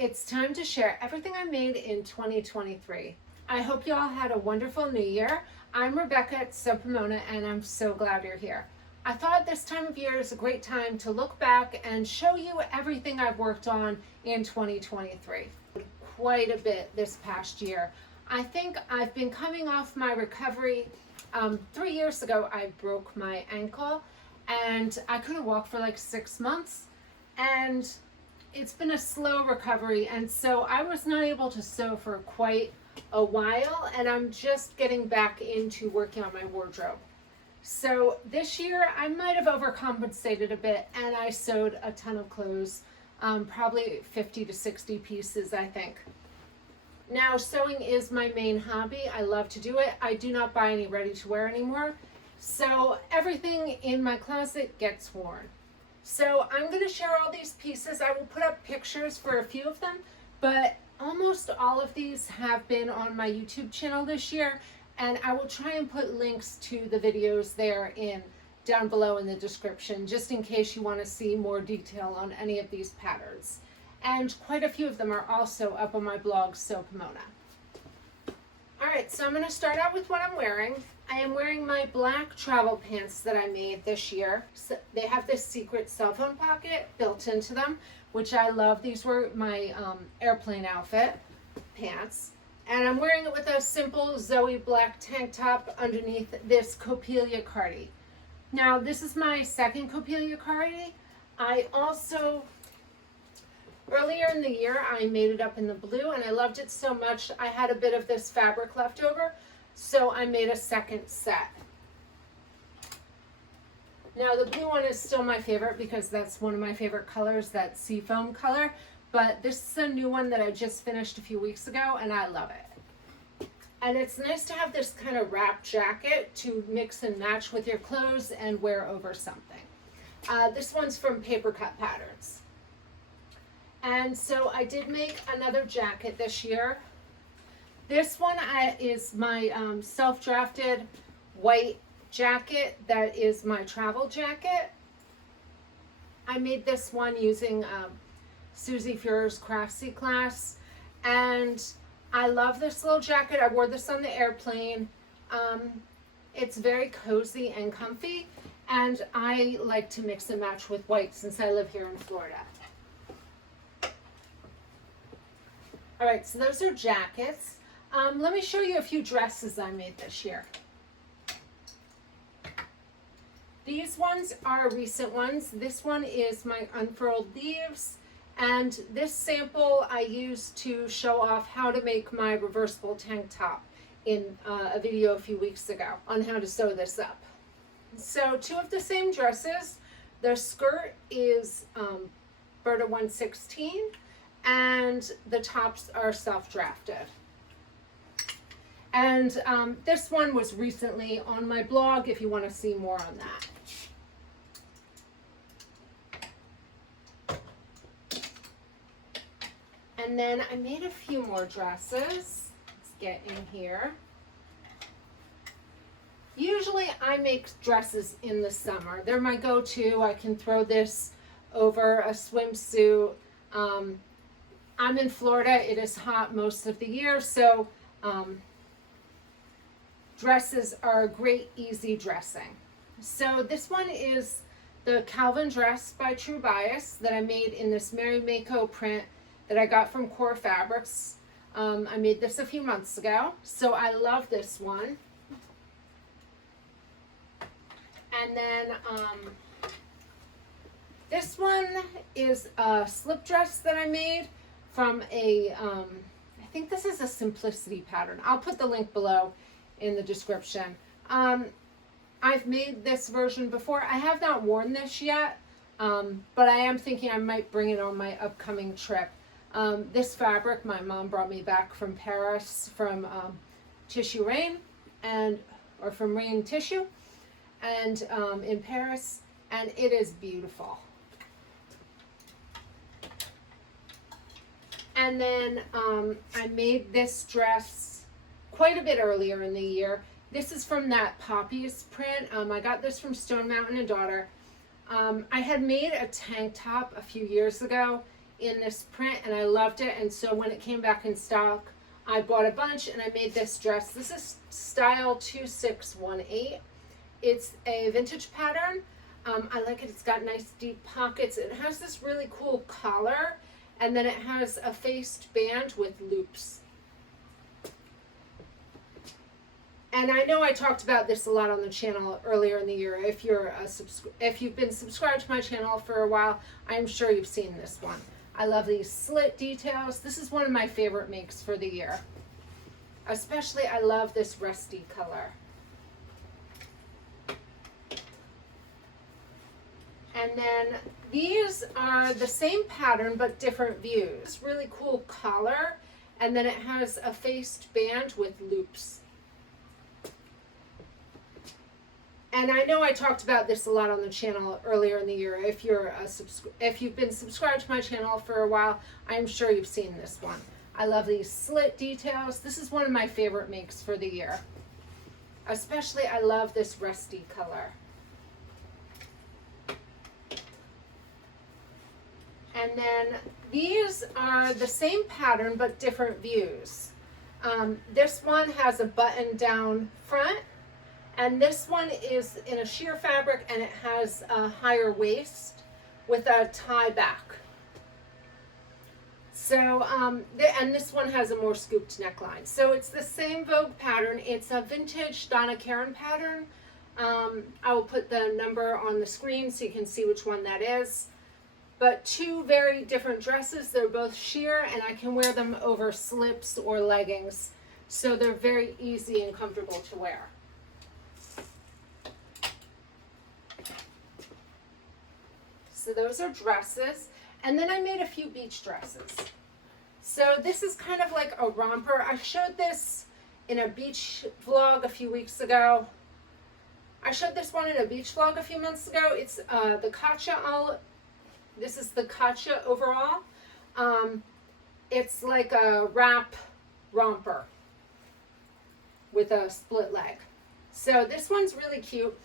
it's time to share everything I made in 2023. I hope you all had a wonderful new year. I'm Rebecca at Sew Pomona and I'm so glad you're here. I thought this time of year is a great time to look back and show you everything I've worked on in 2023. Quite a bit this past year. I think I've been coming off my recovery. 3 years ago I broke my ankle and I couldn't walk for like 6 months, and it's been a slow recovery, and so I was not able to sew for quite a while, and I'm just getting back into working on my wardrobe. So this year I might have overcompensated a bit and I sewed a ton of clothes, probably 50 to 60 pieces I think. Now sewing is my main hobby. I love to do it. I do not buy any ready to wear anymore, so everything in my closet gets worn. So I'm going to share all these pieces. I will put up pictures for a few of them, but almost all of these have been on my YouTube channel this year, and I will try and put links to the videos there down below in the description, just in case you want to see more detail on any of these patterns. And quite a few of them are also up on my blog, Sew Pomona. Alright, so I'm going to start out with what I'm wearing. I am wearing my black travel pants that I made this year. So they have this secret cell phone pocket built into them, which I love. These were my airplane outfit pants. And I'm wearing it with a simple Zoe black tank top underneath this Copelia cardi. Now, this is my second Copelia cardi. I also, earlier in the year, I made it up in the blue, and I loved it so much, I had a bit of this fabric left over, so I made a second set. Now, the blue one is still my favorite because that's one of my favorite colors, that seafoam color, but this is a new one that I just finished a few weeks ago, and I love it. And it's nice to have this kind of wrap jacket to mix and match with your clothes and wear over something. This one's from Paper Cut Patterns. And so I did make another jacket this year. This one is my self-drafted white jacket that is my travel jacket. I made this one using Susie Furer's Craftsy class, and I love this little jacket. I wore this on the airplane. It's very cozy and comfy, and I like to mix and match with white since I live here in Florida. All right, so those are jackets. Let me show you a few dresses I made this year. These ones are recent ones. This one is my unfurled leaves, and this sample I used to show off how to make my reversible tank top in a video a few weeks ago on how to sew this up. So two of the same dresses. The skirt is Burda 116, and the tops are self-drafted. And this one was recently on my blog if you want to see more on that. And then I made a few more dresses. Let's get in here. Usually I make dresses in the summer. They're my go-to. I can throw this over a swimsuit. I'm in Florida. It is hot most of the year, so dresses are great, easy dressing. So this one is the Calvin dress by True Bias that I made in this Mary Mako print that I got from Core Fabrics. I made this a few months ago, so I love this one. And then this one is a slip dress that I made from a, I think this is a Simplicity pattern. I'll put the link below in the description. I've made this version before. I have not worn this yet, but I am thinking I might bring it on my upcoming trip. This fabric my mom brought me back from Paris from Tissue Rain, or from Rain Tissue, and in Paris, and it is beautiful. And then I made this dress quite a bit earlier in the year. This is from that Poppies print. I got this from Stone Mountain and Daughter. I had made a tank top a few years ago in this print and I loved it, and so when it came back in stock, I bought a bunch and I made this dress. This is style 2618. It's a vintage pattern. I like it. It's got nice deep pockets. It has this really cool collar, and then it has a faced band with loops. And I know I talked about this a lot on the channel earlier in the year. If you've been subscribed to my channel for a while, I'm sure you've seen this one. I love these slit details. This is one of my favorite makes for the year. Especially, I love this rusty color. And then these are the same pattern but different views. It's really cool collar, and then it has a faced band with loops. And I know I talked about this a lot on the channel earlier in the year. If you've been subscribed to my channel for a while, I'm sure you've seen this one. I love these slit details. This is one of my favorite makes for the year. Especially, I love this rusty color. And then these are the same pattern but different views. This one has a button down front, and this one is in a sheer fabric, and it has a higher waist with a tie back. So, and this one has a more scooped neckline. So it's the same Vogue pattern. It's a vintage Donna Karan pattern. I will put the number on the screen so you can see which one that is. But two very different dresses. They're both sheer, and I can wear them over slips or leggings. So they're very easy and comfortable to wear. So those are dresses. And then I made a few beach dresses. So this is kind of like a romper. I showed this in a beach vlog a few weeks ago. I showed this one in a beach vlog a few months ago. It's the Katcha. This is the Katcha overall. It's like a wrap romper with a split leg. So this one's really cute.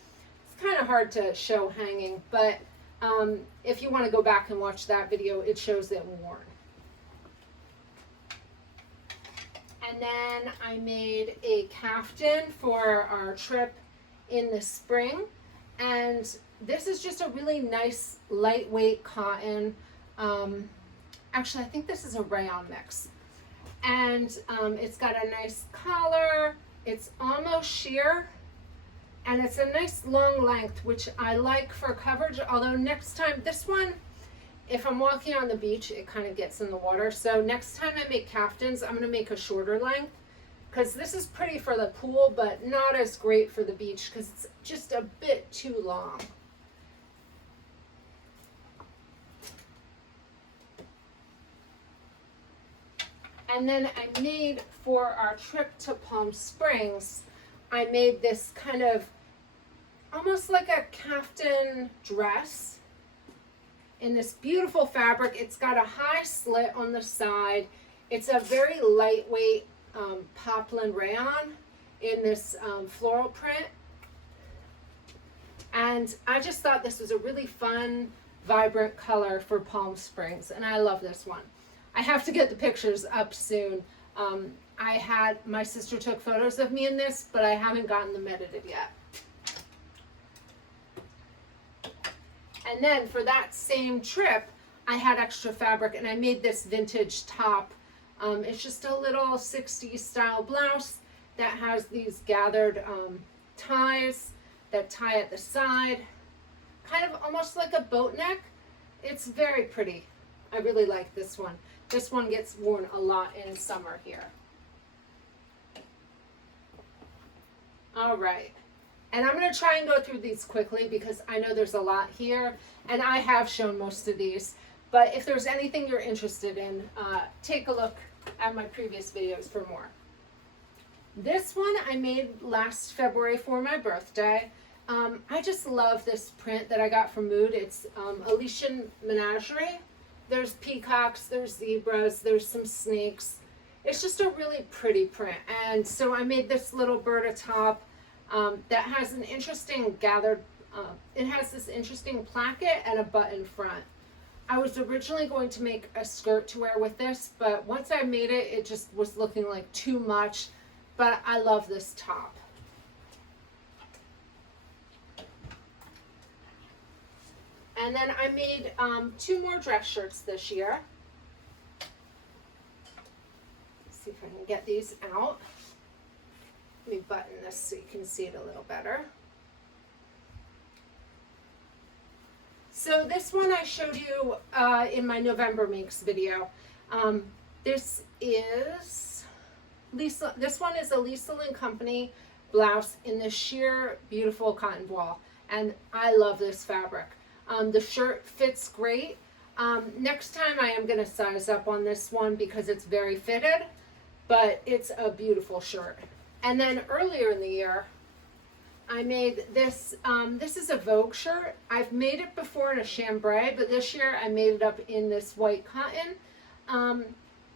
It's kind of hard to show hanging, but if you want to go back and watch that video, it shows it worn. And then I made a caftan for our trip in the spring, and this is just a really nice lightweight cotton. Actually, I think this is a rayon mix, and it's got a nice collar. It's almost sheer, and it's a nice long length, which I like for coverage. Although next time, this one, if I'm walking on the beach, it kind of gets in the water. So next time I make caftans, I'm going to make a shorter length, because this is pretty for the pool, but not as great for the beach because it's just a bit too long. And then I made, for our trip to Palm Springs, I made this kind of almost like a caftan dress in this beautiful fabric. It's got a high slit on the side. It's a very lightweight poplin rayon in this floral print. And I just thought this was a really fun, vibrant color for Palm Springs, and I love this one. I have to get the pictures up soon. My sister took photos of me in this, but I haven't gotten them edited yet. And then for that same trip, I had extra fabric, and I made this vintage top. It's just a little 60s style blouse that has these gathered ties that tie at the side, kind of almost like a boat neck. It's very pretty. I really like this one. This one gets worn a lot in summer here. All right. And I'm going to try and go through these quickly because I know there's a lot here, and I have shown most of these. But if there's anything you're interested in, take a look at my previous videos for more. This one I made last February for my birthday. I just love this print that I got from MOOD. It's Elysian Menagerie. There's peacocks, there's zebras, there's some snakes. It's just a really pretty print. And so I made this little Burda top that has an interesting gathered, it has this interesting placket and a button front. I was originally going to make a skirt to wear with this, but once I made it, it just was looking like too much. But I love this top. And then I made 2 more dress shirts this year. Let's see if I can get these out. Let me button this so you can see it a little better. So this one I showed you in my November Makes video. This one is a Lisa Lynn Company blouse in the sheer beautiful cotton voile, and I love this fabric. The shirt fits great. Next time I am going to size up on this one because it's very fitted, but it's a beautiful shirt. And then earlier in the year, I made this. This is a Vogue shirt. I've made it before in a chambray, but this year I made it up in this white cotton.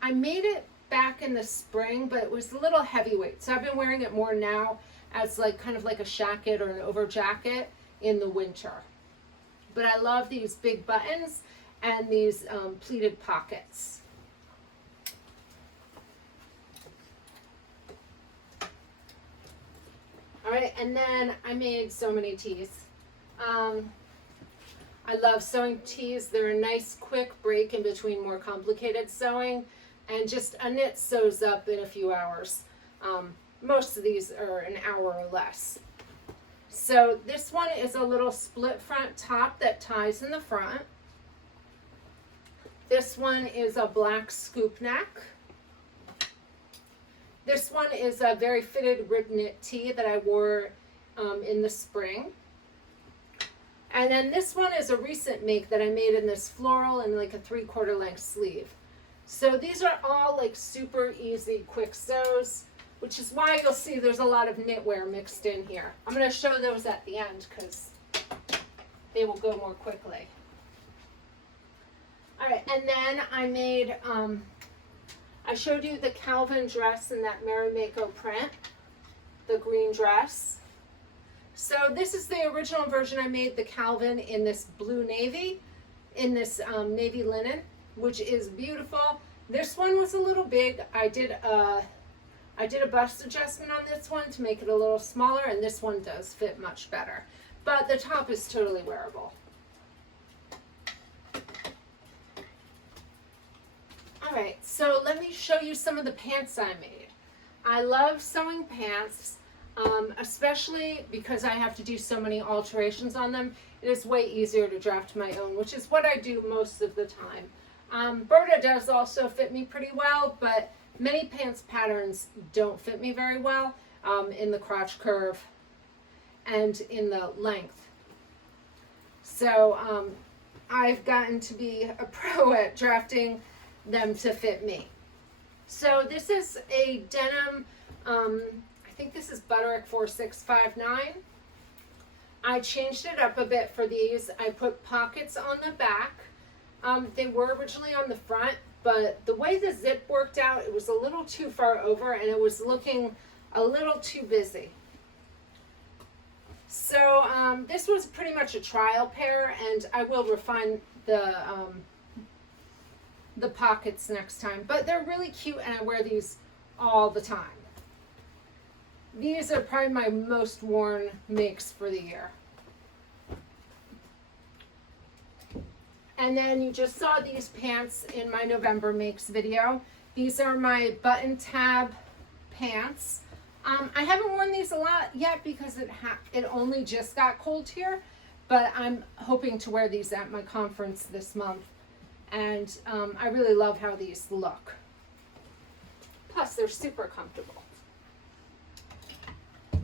I made it back in the spring, but it was a little heavyweight. So I've been wearing it more now as like kind of like a jacket or an over jacket in the winter. But I love these big buttons and these pleated pockets. All right, and then I made so many tees. I love sewing tees. They're a nice quick break in between more complicated sewing, and just a knit sews up in a few hours. Most of these are an hour or less. So this one is a little split front top that ties in the front. This one is a black scoop neck. This one is a very fitted rib knit tee that I wore in the spring. And then this one is a recent make that I made in this floral and like a 3/4 length sleeve. So these are all like super easy, quick sews, which is why you'll see there's a lot of knitwear mixed in here. I'm going to show those at the end because they will go more quickly. All right, and then I made, I showed you the Calvin dress in that Mary Mako print, the green dress. So this is the original version I made, the Calvin in this blue navy, in this navy linen, which is beautiful. This one was a little big. I did a bust adjustment on this one to make it a little smaller, and this one does fit much better. But the top is totally wearable. All right, so let me show you some of the pants I made. I love sewing pants, especially because I have to do so many alterations on them. It is way easier to draft my own, which is what I do most of the time. Burda does also fit me pretty well, but many pants patterns don't fit me very well in the crotch curve and in the length. So I've gotten to be a pro at drafting them to fit me. So this is a denim, I think this is Butterick 4659. I changed it up a bit for these. I put pockets on the back. They were originally on the front, but the way the zip worked out, it was a little too far over and it was looking a little too busy. So this was pretty much a trial pair, and I will refine the pockets next time, but they're really cute and I wear these all the time. These are probably my most worn makes for the year. And then you just saw these pants in my November makes video. These are my button tab pants. I haven't worn these a lot yet because it only just got cold here, but I'm hoping to wear these at my conference this month. And I really love how these look. Plus, they're super comfortable.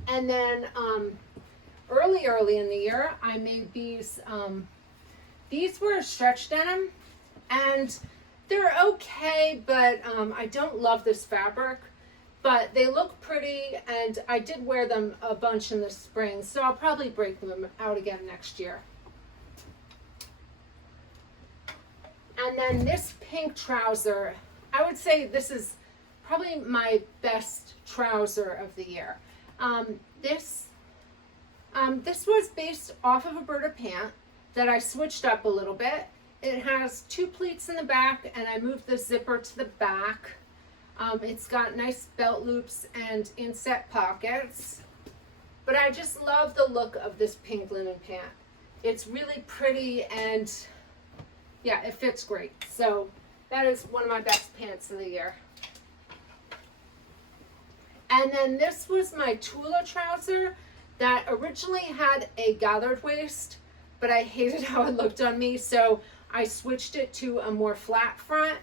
And then early in the year, I made these. These were stretch denim, and they're okay, but I don't love this fabric. But they look pretty, and I did wear them a bunch in the spring, so I'll probably break them out again next year. And then this pink trouser, I would say this is probably my best trouser of the year. This was based off of a Burda pant that I switched up a little bit. It has 2 pleats in the back, and I moved the zipper to the back. It's got nice belt loops and inset pockets. But I just love the look of this pink linen pant. It's really pretty, and yeah, it fits great. So that is one of my best pants of the year. And then this was my Tula trouser that originally had a gathered waist, but I hated how it looked on me, so I switched it to a more flat front.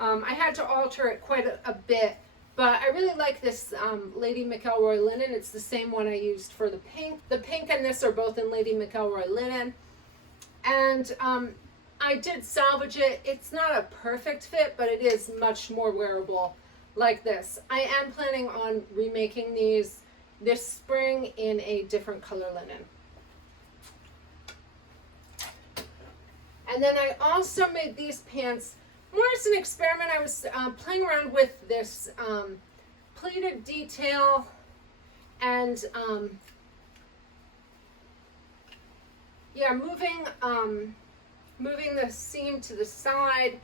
I had to alter it quite a bit, but I really like this Lady McElroy linen. It's the same one I used for the pink. The pink and this are both in Lady McElroy linen. And I did salvage it. It's not a perfect fit, but it is much more wearable like this. I am planning on remaking these this spring in a different color linen. And then I also made these pants more as an experiment. I was playing around with this pleated detail and yeah, moving the seam to the side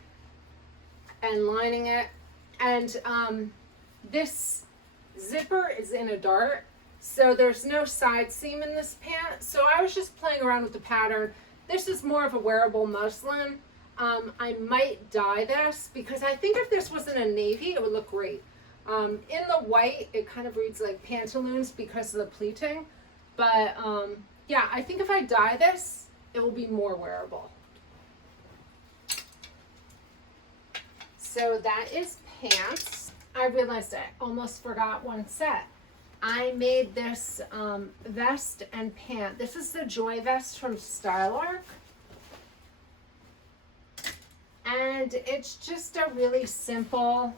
and lining it. And this zipper is in a dart, so there's no side seam in this pant. So I was just playing around with the pattern. This is more of a wearable muslin. I might dye this because I think if this was in a navy, it would look great. In the white, it kind of reads like pantaloons because of the pleating. But yeah, I think if I dye this, it will be more wearable. So that is pants. I realized I almost forgot one set. I made this vest and pant. This is the Joy vest from Style Arc. And it's just a really simple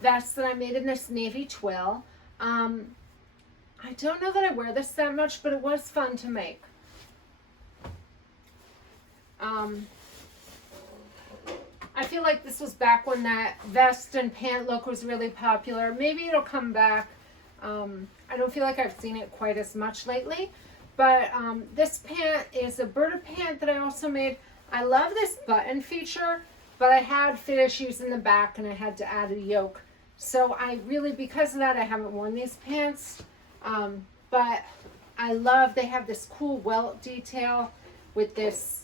vest that I made in this navy twill. I don't know that I wear this that much, but it was fun to make. I feel like this was back when that vest and pant look was really popular. Maybe it'll come back. I don't feel like I've seen it quite as much lately. But this pant is a Burda pant that I also made. I love this button feature, but I had fit issues in the back and I had to add a yoke. So I really, because of that, I haven't worn these pants. But I love, they have this cool welt detail with this.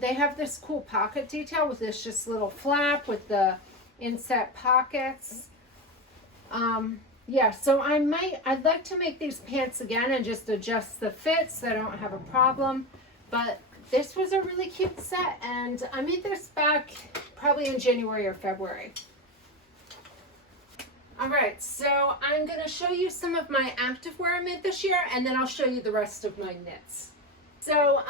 They have this cool pocket detail with this just little flap with the inset pockets. Yeah, so I'd like to make these pants again and just adjust the fit so I don't have a problem. But this was a really cute set, and I made this back probably in January or February. All right, so I'm going to show you some of my activewear I made this year, and then I'll show you the rest of my knits. So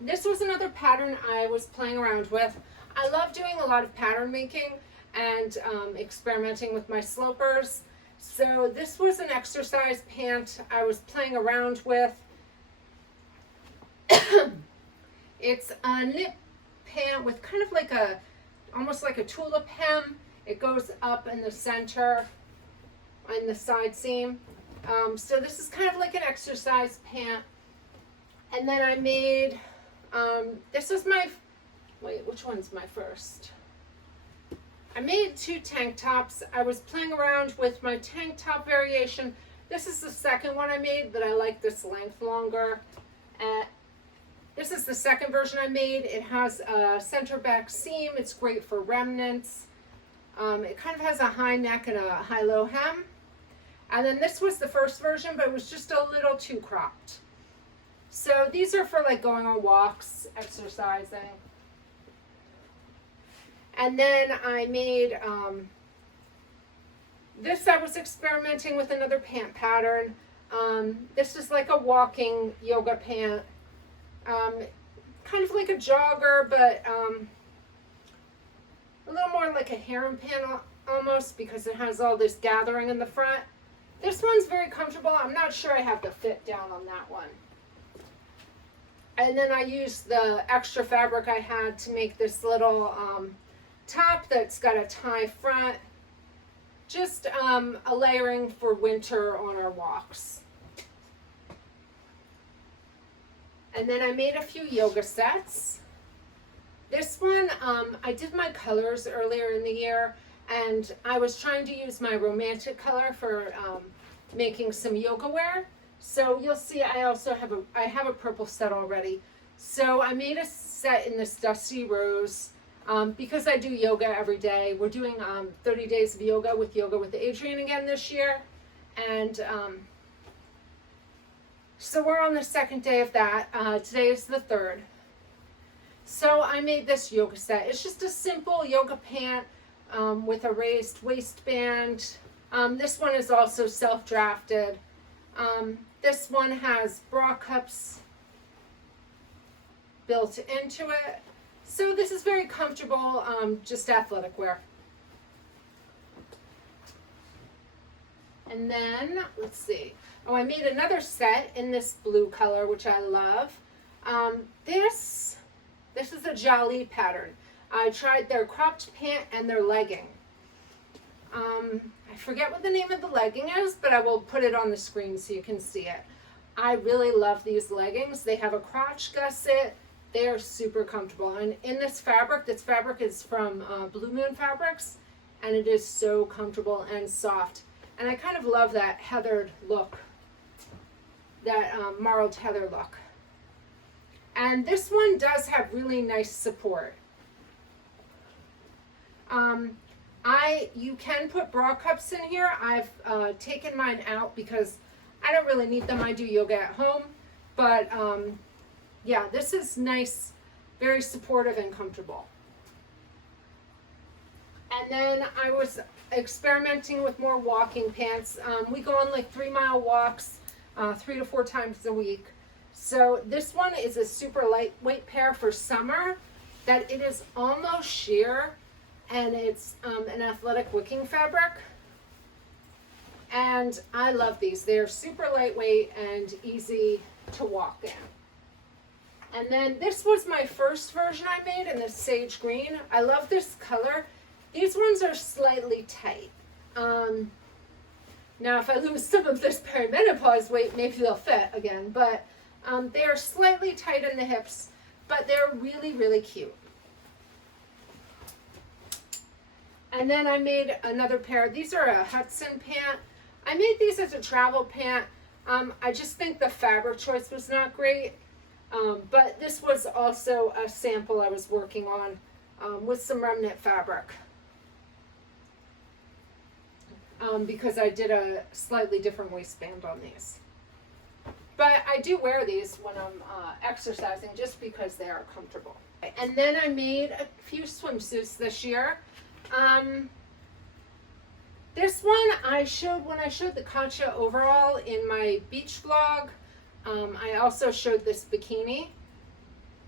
this was another pattern I was playing around with. I love doing a lot of pattern making and experimenting with my slopers. So this was an exercise pant I was playing around with. It's a knit pant with kind of like almost like a tulip hem. It goes up in the center and the side seam. So this is kind of like an exercise pant. And then I made, this was my, wait, which one's my first? I made 2 tank tops. I was playing around with my tank top variation. This is the second one I made, but I like this length longer. This is the second version I made. It has a center back seam. It's great for remnants. It kind of has a high neck and a high-low hem. And then this was the first version, but it was just a little too cropped. So these are for like going on walks, exercising. And then I made, this I was experimenting with another pant pattern. This is like a walking yoga pant. Kind of like a jogger, but a little more like a harem pant almost because it has all this gathering in the front. This one's very comfortable. I'm not sure I have the fit down on that one. And then I used the extra fabric I had to make this little top that's got a tie front. Just a layering for winter on our walks. And then I made a few yoga sets. This one, I did my colors earlier in the year, and I was trying to use my romantic color for making some yoga wear. So you'll see I also have a purple set already. So I made a set in this dusty rose because I do yoga every day. We're doing 30 days of yoga with Adrian again this year. And so we're on the second day of that. Today is the third. So I made this yoga set. It's just a simple yoga pant with a raised waistband. This one is also self-drafted. This one has bra cups built into it. So this is very comfortable, just athletic wear. And then, let's see. Oh, I made another set in this blue color, which I love. This is a Jolly pattern. I tried their cropped pant and their legging. I forget what the name of the legging is, but I will put it on the screen so you can see it. I really love these leggings. They have a crotch gusset. They are super comfortable. And in this fabric is from Blue Moon Fabrics, and it is so comfortable and soft. And I kind of love that heathered look, that marled heather look. And this one does have really nice support. You can put bra cups in here. I've taken mine out because I don't really need them. I do yoga at home. But yeah, this is nice, very supportive and comfortable. And then I was experimenting with more walking pants. We go on like 3-mile walks 3 to 4 times a week. So this one is a super lightweight pair for summer that it is almost sheer, and it's an athletic wicking fabric. And I love these. They're super lightweight and easy to walk in. And then this was my first version I made in this sage green. I love this color. These ones are slightly tight. Now if I lose some of this perimenopause weight, maybe they'll fit again, but they are slightly tight in the hips, but they're really, really cute. And then I made another pair. These are a Hudson pant. I made these as a travel pant. I just think the fabric choice was not great, but this was also a sample I was working on with some remnant fabric. Because I did a slightly different waistband on these. But I do wear these when I'm exercising just because they are comfortable. And then I made a few swimsuits this year. This one I showed when I showed the Katja overall in my beach vlog. I also showed this bikini.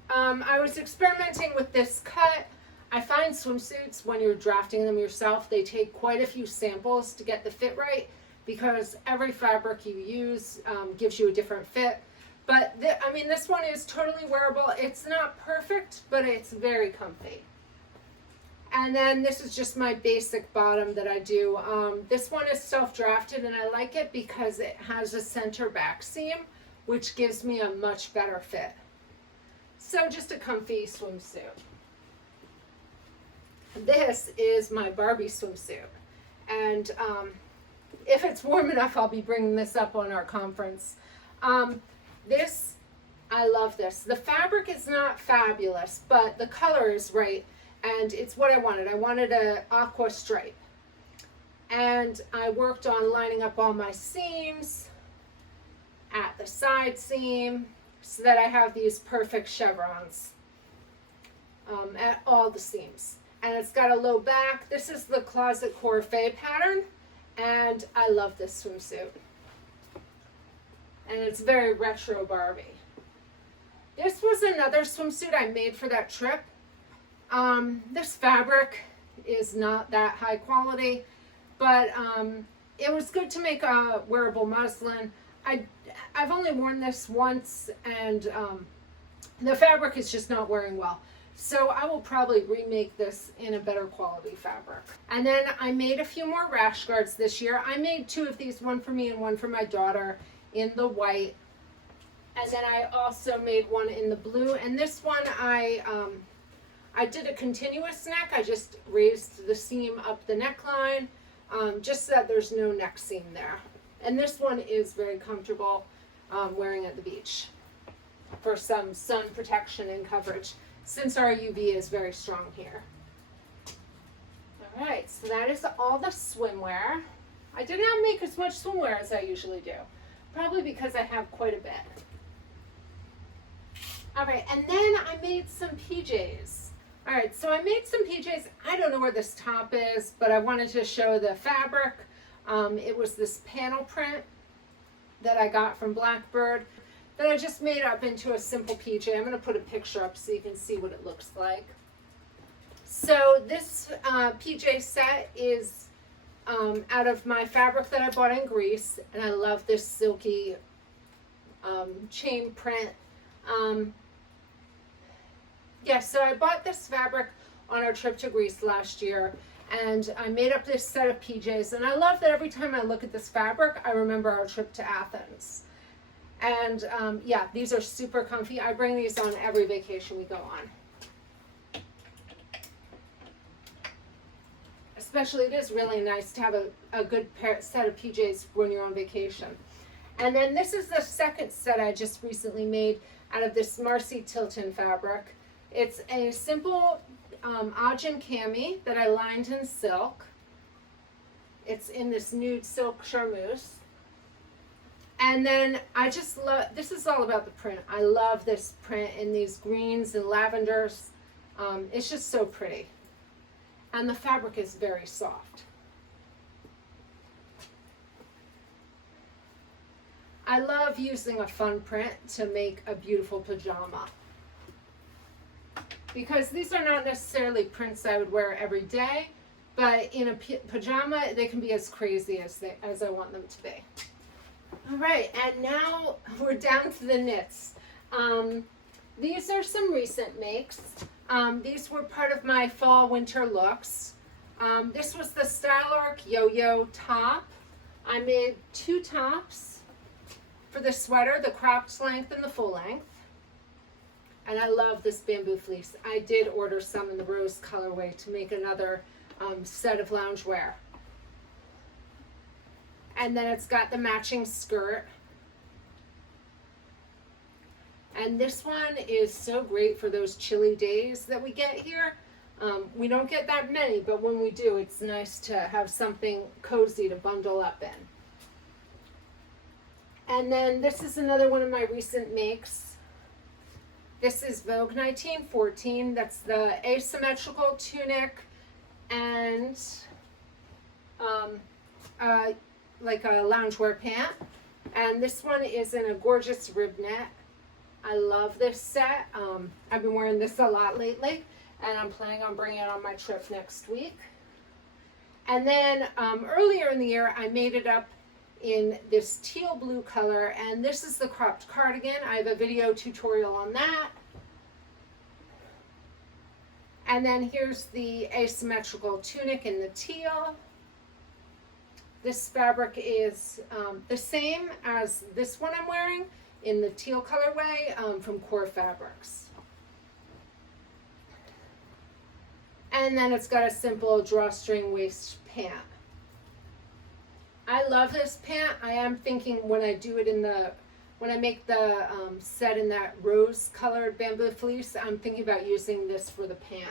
I was experimenting with this cut. I find swimsuits, when you're drafting them yourself, they take quite a few samples to get the fit right, because every fabric you use gives you a different fit. But I mean, this one is totally wearable. It's not perfect, but it's very comfy. And then this is just my basic bottom that I do. This one is self-drafted, and I like it because it has a center back seam, which gives me a much better fit. So just a comfy swimsuit. This is my Barbie swimsuit, and if it's warm enough, I'll be bringing this up on our conference. I love this. The fabric is not fabulous, but the color is right, and it's what I wanted. I wanted an aqua stripe, and I worked on lining up all my seams at the side seam so that I have these perfect chevrons at all the seams. And it's got a low back. This is the Closet Corfée pattern, and I love this swimsuit. And it's very retro Barbie. This was another swimsuit I made for that trip. This fabric is not that high quality, but it was good to make a wearable muslin. I've only worn this once, and the fabric is just not wearing well. So I will probably remake this in a better quality fabric. And then I made a few more rash guards this year. I made 2 of these, one for me and one for my daughter, in the white. And then I also made one in the blue. And this one I I did a continuous neck. I just raised the seam up the neckline, just so that there's no neck seam there. And this one is very comfortable wearing at the beach for some sun protection and coverage, since our UV is very strong here. All right, so that is all the swimwear. I did not make as much swimwear as I usually do, probably because I have quite a bit. All right, and then I made some PJs. All right, so I made some PJs. I don't know where this top is, but I wanted to show the fabric. It was this panel print that I got from Blackbird that I just made up into a simple PJ. I'm going to put a picture up so you can see what it looks like. So this PJ set is out of my fabric that I bought in Greece, and I love this silky chain print. Yeah, so I bought this fabric on our trip to Greece last year, and I made up this set of PJs, and I love that every time I look at this fabric, I remember our trip to Athens. And yeah, these are super comfy. I bring these on every vacation we go on. Especially, it is really nice to have a good set of PJs when you're on vacation. And then this is the second set I just recently made out of this Marcy Tilton fabric. It's a simple Ajin cami that I lined in silk. It's in this nude silk charmeuse. And then I just love, this is all about the print. I love this print in these greens and lavenders. It's just so pretty. And the fabric is very soft. I love using a fun print to make a beautiful pajama, because these are not necessarily prints I would wear every day, but in a pajama they can be as crazy as I want them to be. All right, and now we're down to the knits. These are some recent makes. These were part of my fall winter looks. This was the Style Arc Yo-Yo top. I made two tops for the sweater, the cropped length and the full length. And I love this bamboo fleece. I did order some in the rose colorway to make another set of loungewear. And then it's got the matching skirt. And this one is so great for those chilly days that we get here. We don't get that many, but when we do, it's nice to have something cozy to bundle up in. And then this is another one of my recent makes. This is Vogue 1914. That's the asymmetrical tunic and like a loungewear pant. And this one is in a gorgeous rib knit. I love this set. I've been wearing this a lot lately, and I'm planning on bringing it on my trip next week. And then earlier in the year, I made it up in this teal blue color, and this is the cropped cardigan. I have a video tutorial on that. And then here's the asymmetrical tunic in the teal. This fabric is the same as this one I'm wearing in the teal colorway from Core Fabrics. And then it's got a simple drawstring waist pant. I love this pant. I am thinking when I do it when I make the set in that rose colored bamboo fleece, I'm thinking about using this for the pant.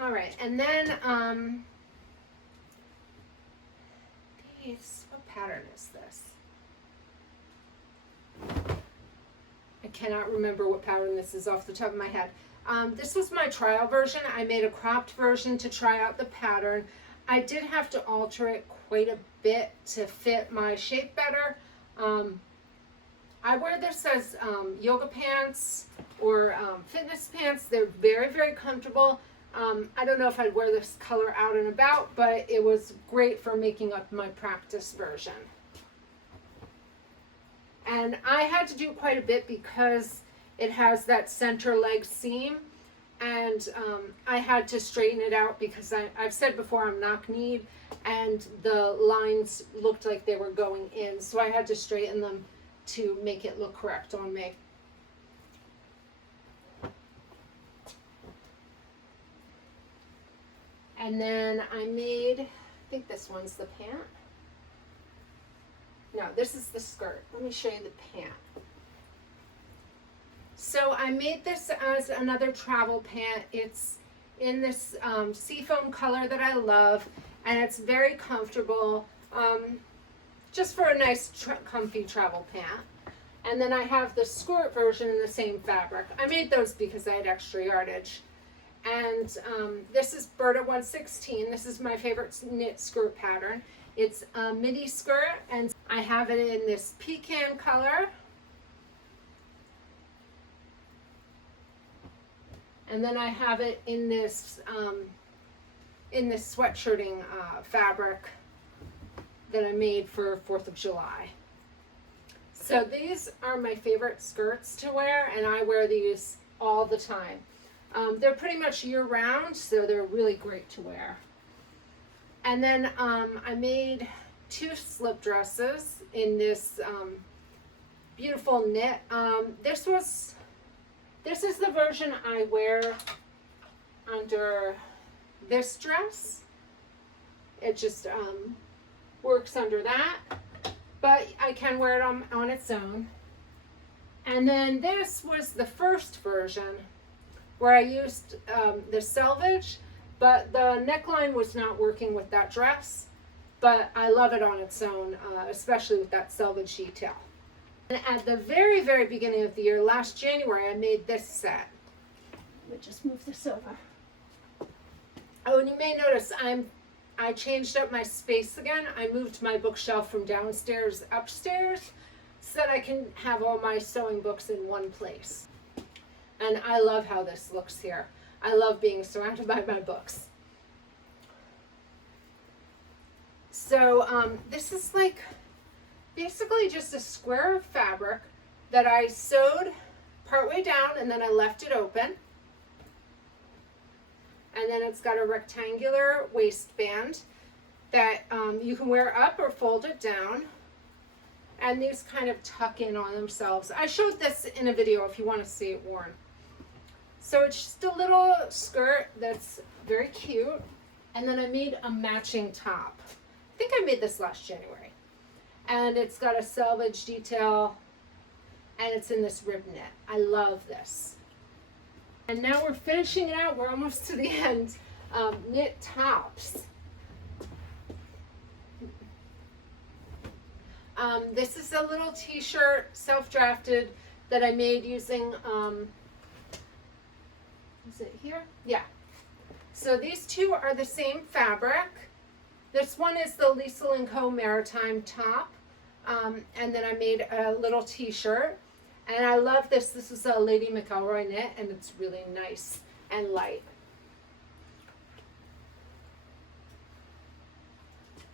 All right, and then what pattern is this? I cannot remember what pattern this is off the top of my head. This was my trial version. I made a cropped version to try out the pattern. I did have to alter it quite a bit to fit my shape better. I wear this as yoga pants or fitness pants. They're very, very comfortable. I don't know if I'd wear this color out and about, but it was great for making up my practice version. And I had to do quite a bit because it has that center leg seam, and I had to straighten it out because I've said before I'm knock-kneed, and the lines looked like they were going in, so I had to straighten them to make it look correct on me. And then I made, I think this one's the pant. No, this is the skirt. Let me show you the pant. So I made this as another travel pant. It's in this seafoam color that I love, and it's very comfortable, just for a nice comfy travel pant. And then I have the skirt version in the same fabric. I made those because I had extra yardage. And this is Burda 116. This is my favorite knit skirt pattern. It's a midi skirt, and I have it in this pecan color. And then I have it in this sweatshirting fabric that I made for 4th of July. So these are my favorite skirts to wear, and I wear these all the time. They're pretty much year-round, so they're really great to wear. And then I made 2 slip dresses in this beautiful knit. This is the version I wear under this dress. It just works under that, but I can wear it on its own. And then this was the first version where I used the selvage, but the neckline was not working with that dress, but I love it on its own, especially with that selvage detail. And at the very, very beginning of the year, last January, I made this set. Let me just move this over. Oh, and you may notice I changed up my space again. I moved my bookshelf from downstairs upstairs so that I can have all my sewing books in one place. And I love how this looks here. I love being surrounded by my books. So this is like basically just a square of fabric that I sewed partway down, and then I left it open. And then it's got a rectangular waistband that you can wear up or fold it down. And these kind of tuck in on themselves. I showed this in a video if you want to see it worn. So it's just a little skirt that's very cute. And then I made a matching top. I think I made this last January. And it's got a selvage detail, and it's in this rib knit. I love this. And now we're finishing it out. We're almost to the end. Knit tops. This is a little t-shirt, self-drafted, that I made using, is it here? Yeah. So these two are the same fabric. This one is the Elysian Co. Maritime top. And then I made a little t-shirt. And I love this. This is a Lady McElroy knit, and it's really nice and light.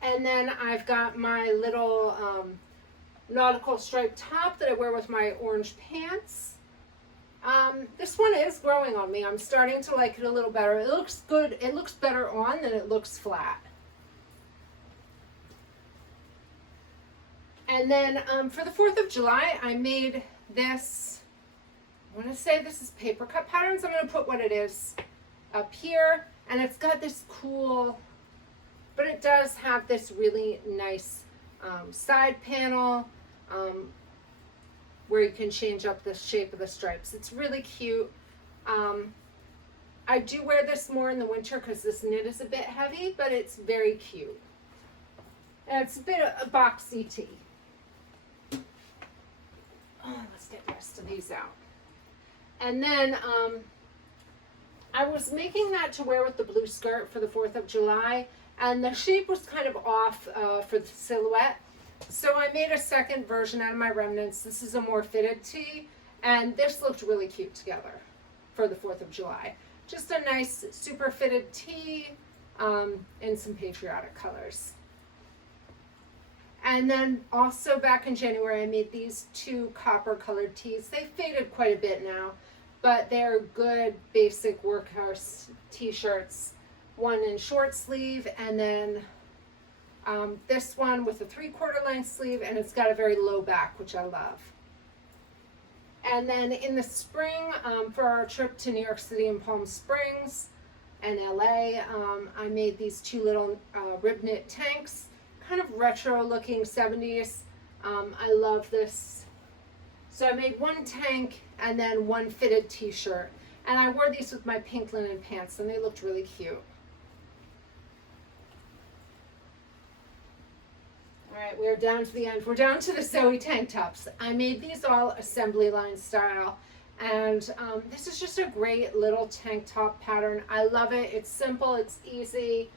And then I've got my little nautical striped top that I wear with my orange pants. This one is growing on me. I'm starting to like it a little better. It looks good. It looks better on than it looks flat. And then for the 4th of July, I made this. I want to say this is paper cut patterns. I'm going to put what it is up here. And it's got this cool, but it does have this really nice side panel where you can change up the shape of the stripes. It's really cute. I do wear this more in the winter because this knit is a bit heavy, but it's very cute. And it's a bit of a boxy tee. Oh, let's get the rest of these out. And then I was making that to wear with the blue skirt for the 4th of July, and the shape was kind of off for the silhouette. So I made a second version out of my remnants. This is a more fitted tee, and this looked really cute together for the 4th of July. Just a nice super fitted tee in some patriotic colors. And then also back in January, I made these 2 copper colored tees. They faded quite a bit now, but they're good basic workhorse t-shirts. One in short sleeve, and then this one with a 3/4 length sleeve, and it's got a very low back, which I love. And then in the spring, for our trip to New York City and Palm Springs and LA, I made these two little rib knit tanks, kind of retro looking 70s. I love this. So I made one tank and then one fitted t-shirt, and I wore these with my pink linen pants, and they looked really cute. All right, we're down to the end. We're down to the Zoe tank tops. I made these all assembly line style, and this is just a great little tank top pattern. I love it. It's simple, it's easy.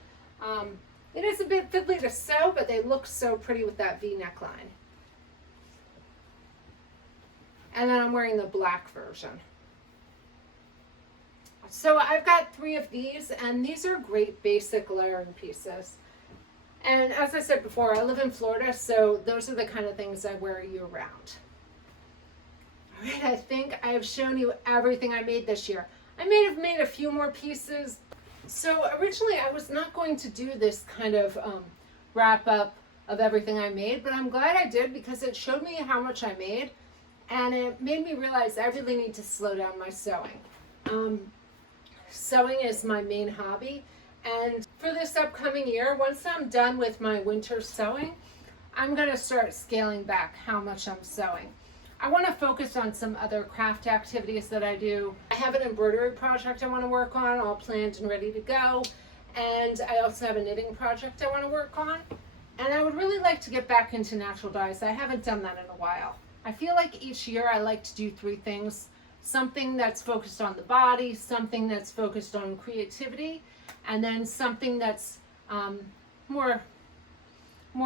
It is a bit fiddly to sew, but they look so pretty with that V neckline. And then I'm wearing the black version. So I've got 3 of these, and these are great basic layering pieces. And as I said before, I live in Florida, so those are the kind of things I wear year round. All right, I think I have shown you everything I made this year. I may have made a few more pieces. So originally I was not going to do this kind of wrap up of everything I made, but I'm glad I did because it showed me how much I made, and it made me realize I really need to slow down my sewing. Sewing is my main hobby. And for this upcoming year, once I'm done with my winter sewing, I'm going to start scaling back how much I'm sewing. I want to focus on some other craft activities that I do. I have an embroidery project I want to work on, all planned and ready to go. And I also have a knitting project I want to work on. And I would really like to get back into natural dyes. I haven't done that in a while. I feel like each year I like to do 3 things. Something that's focused on the body, something that's focused on creativity, and then something that's more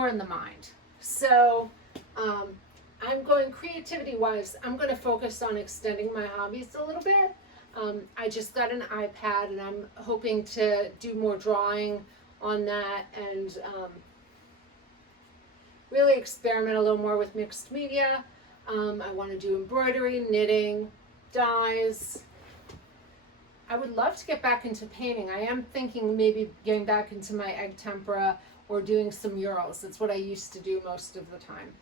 in the mind. So I'm going creativity wise, I'm going to focus on extending my hobbies a little bit. I just got an iPad, and I'm hoping to do more drawing on that, and really experiment a little more with mixed media. I want to do embroidery, knitting, dyes. I would love to get back into painting. I am thinking maybe getting back into my egg tempera or doing some murals. That's what I used to do most of the time.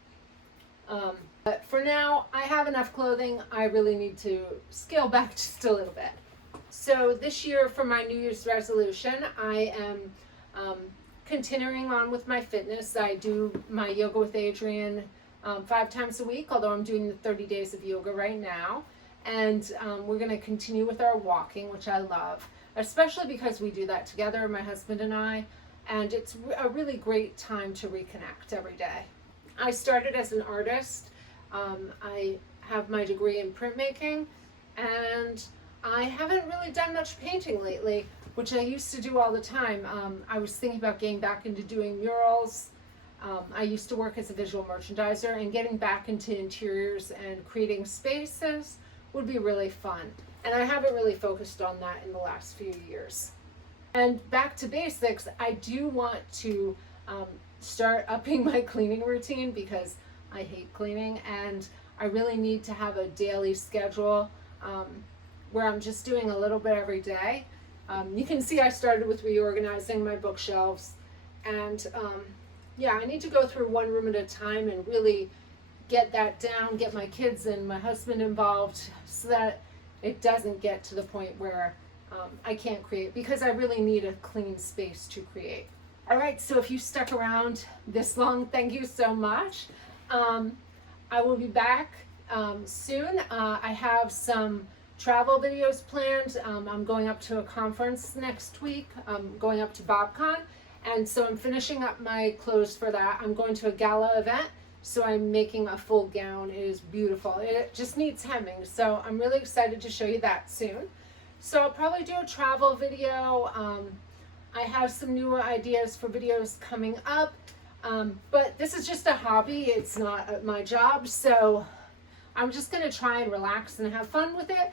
But for now, I have enough clothing. I really need to scale back just a little bit. So this year for my New Year's resolution, I am continuing on with my fitness. I do my yoga with Adrienne 5 times a week, although I'm doing the 30 days of yoga right now. And we're going to continue with our walking, which I love, especially because we do that together, my husband and I, and it's a really great time to reconnect every day. I started as an artist. I have my degree in printmaking, and I haven't really done much painting lately, which I used to do all the time. I was thinking about getting back into doing murals. I used to work as a visual merchandiser, and getting back into interiors and creating spaces would be really fun. And I haven't really focused on that in the last few years. And back to basics, I do want to start upping my cleaning routine because I hate cleaning, and I really need to have a daily schedule where I'm just doing a little bit every day. You can see I started with reorganizing my bookshelves, and yeah, I need to go through one room at a time and really get that down, get my kids and my husband involved so that it doesn't get to the point where I can't create, because I really need a clean space to create. All right, so if you stuck around this long, thank you so much. I will be back soon. I have some travel videos planned. I'm going up to a conference next week. I'm going up to BobCon, and so I'm finishing up my clothes for that. I'm going to a gala event, so I'm making a full gown. It is beautiful. It just needs hemming, so I'm really excited to show you that soon. So I'll probably do a travel video. I have some newer ideas for videos coming up, but this is just a hobby. It's not my job, so I'm just going to try and relax and have fun with it.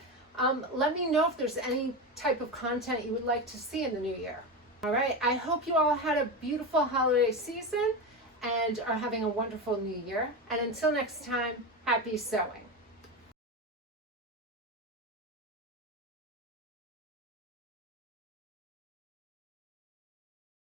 Let me know if there's any type of content you would like to see in the new year. All right, I hope you all had a beautiful holiday season and are having a wonderful new year. And until next time, happy sewing.